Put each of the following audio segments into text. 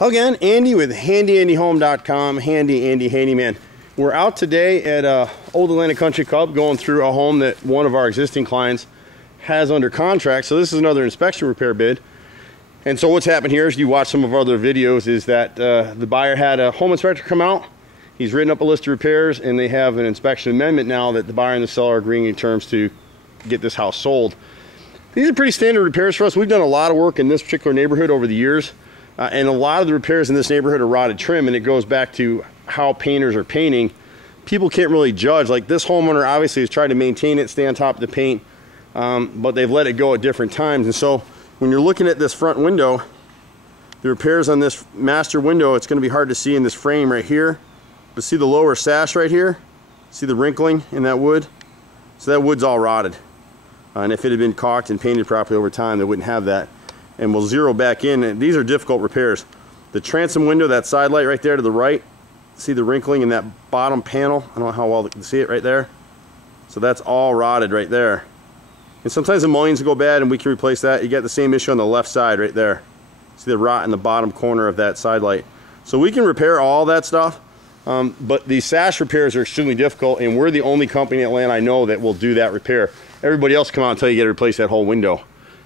Again, Andy with HandyANDYHome.com, Handy Andy Handyman. We're out today at Old Atlantic Country Club going through a home that one of our existing clients has under contract. So this is another inspection repair bid. And so what's happened here, as you watch some of our other videos, is that the buyer had a home inspector come out. He's written up a list of repairs, and they have an inspection amendment now that the buyer and the seller are agreeing in terms to get this house sold. These are pretty standard repairs for us. We've done a lot of work in this particular neighborhood over the years. And a lot of the repairs in this neighborhood are rotted trim, and it goes back to how painters are painting. People can't really judge. Like, this homeowner obviously has tried to maintain it, stay on top of the paint, but they've let it go at different times. And so when you're looking at this front window, the repairs on this master window, it's going to be hard to see in this frame right here. But see the lower sash right here? See the wrinkling in that wood? So that wood's all rotted. And if it had been caulked and painted properly over time, they wouldn't have that. And we'll zero back in, and these are difficult repairs. The transom window, that side light right there to the right, see the wrinkling in that bottom panel? I don't know how well you can see it right there. So that's all rotted right there. And sometimes the mullions go bad and we can replace that. You get the same issue on the left side right there. See the rot in the bottom corner of that side light. So we can repair all that stuff, but these sash repairs are extremely difficult, and we're the only company in Atlanta I know that will do that repair. Everybody else come out and tell you got to replace that whole window.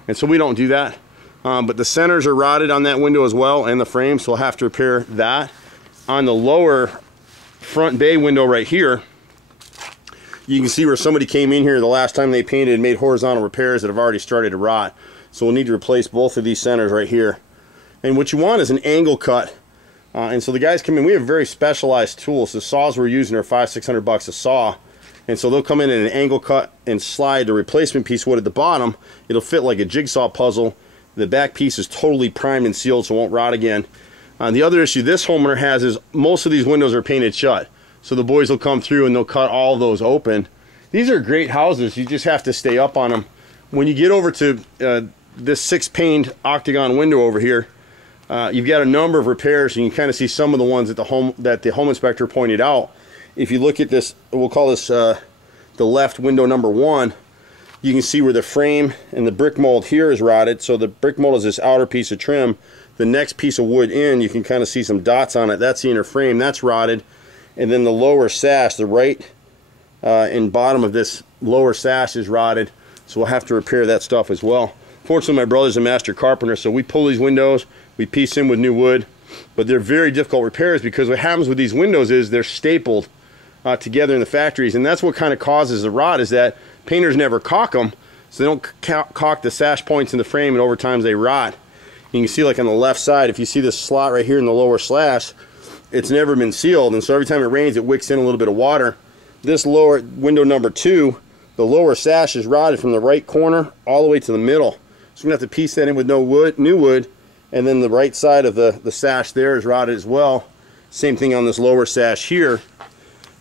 And so we don't do that. But the centers are rotted on that window as well, and the frame, so we'll have to repair that. On the lower front bay window right here, you can see where somebody came in here the last time they painted and made horizontal repairs that have already started to rot. So we'll need to replace both of these centers right here. And what you want is an angle cut. And so the guys come in, we have very specialized tools. The saws we're using are $500–600 a saw. And so they'll come in at an angle cut and slide the replacement piece wood at the bottom. It'll fit like a jigsaw puzzle. The back piece is totally primed and sealed, so it won't rot again. The other issue this homeowner has is most of these windows are painted shut. So the boys will come through and they'll cut all those open. These are great houses. You just have to stay up on them. When you get over to this 6-paned octagon window over here, you've got a number of repairs, and you can kind of see some of the ones that the home inspector pointed out. If you look at this, we'll call this the left window number 1. You can see where the frame and the brick mold here is rotted. So the brick mold is this outer piece of trim. The next piece of wood in, you can kind of see some dots on it. That's the inner frame. That's rotted. And then the lower sash, the right and bottom of this lower sash is rotted. So we'll have to repair that stuff as well. Fortunately, my brother's a master carpenter, so we pull these windows, we piece in with new wood. But they're very difficult repairs because what happens with these windows is they're stapled together in the factories. And that's what kind of causes the rot, is that painters never caulk them, so they don't caulk the sash points in the frame, and over time they rot. You can see, like on the left side, if you see this slot right here in the lower slash, it's never been sealed, and so every time it rains it wicks in a little bit of water. This lower window number 2, the lower sash is rotted from the right corner all the way to the middle. So we're going to have to piece that in with new wood, and then the right side of the sash there is rotted as well. Same thing on this lower sash here.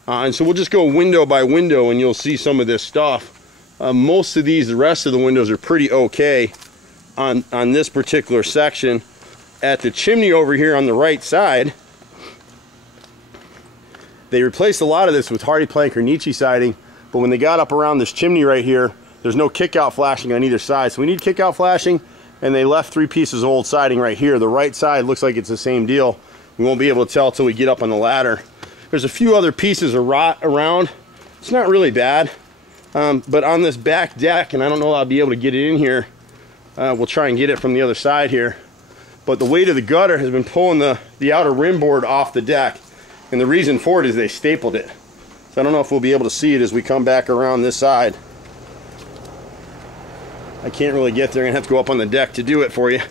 And so we'll just go window by window and you'll see some of this stuff. Most of these, the rest of the windows are pretty okay on this particular section. At the chimney over here on the right side, they replaced a lot of this with hardy plank or Nietzsche siding, but when they got up around this chimney right here, there's no kick-out flashing on either side. So we need kick-out flashing, and they left 3 pieces of old siding right here. The right side looks like it's the same deal. We won't be able to tell until we get up on the ladder. There's a few other pieces of rot around. It's not really bad. But on this back deck, and I don't know if I'll be able to get it in here, we'll try and get it from the other side here. But the weight of the gutter has been pulling the outer rim board off the deck. And the reason for it is they stapled it. So I don't know if we'll be able to see it as we come back around this side. I can't really get there. I'm gonna have to go up on the deck to do it for you.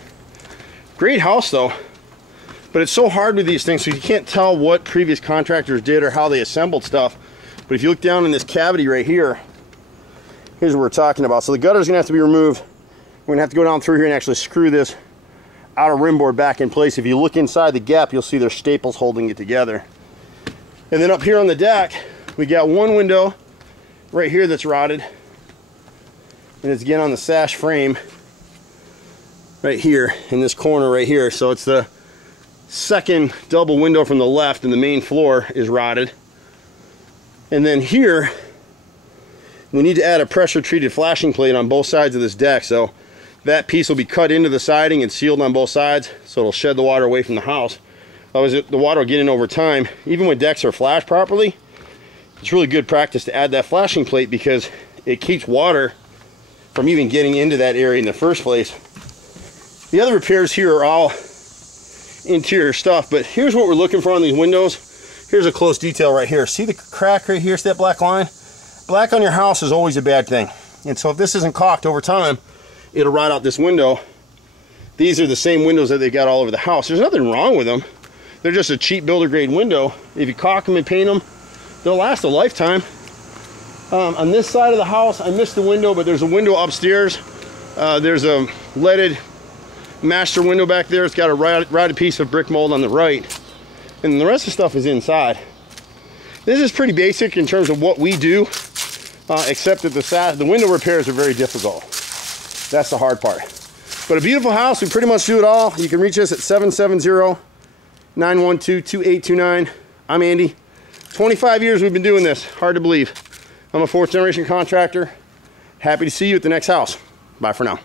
Great house though. But it's so hard with these things, so you can't tell what previous contractors did or how they assembled stuff. But if you look down in this cavity right here, here's what we're talking about. So the gutter's gonna have to be removed. We're gonna have to go down through here and actually screw this outer rim board back in place. If you look inside the gap, you'll see there's staples holding it together. And then up here on the deck, we got one window right here that's rotted. And it's again on the sash frame right here in this corner right here. So it's the second double window from the left, and the main floor is rotted. And then here we need to add a pressure treated flashing plate on both sides of this deck. So that piece will be cut into the siding and sealed on both sides, so it'll shed the water away from the house. Otherwise, the water will get in over time. Even when decks are flashed properly, it's really good practice to add that flashing plate because it keeps water from even getting into that area in the first place. The other repairs here are all interior stuff, but here's what we're looking for on these windows. Here's a close detail right here. See the crack right here? See that black line? Black on your house is always a bad thing. And so if this isn't caulked over time, it'll rot out this window. These are the same windows that they got all over the house. There's nothing wrong with them. They're just a cheap builder grade window. If you caulk them and paint them, they'll last a lifetime. On this side of the house, I missed the window, but there's a window upstairs. There's a leaded master window back there. It's got a rotted piece of brick mold on the right. And the rest of the stuff is inside. This is pretty basic in terms of what we do, except that the window repairs are very difficult. That's the hard part. But a beautiful house, we pretty much do it all. You can reach us at 770-912-2829. I'm Andy. 25 years we've been doing this. Hard to believe. I'm a 4th generation contractor. Happy to see you at the next house. Bye for now.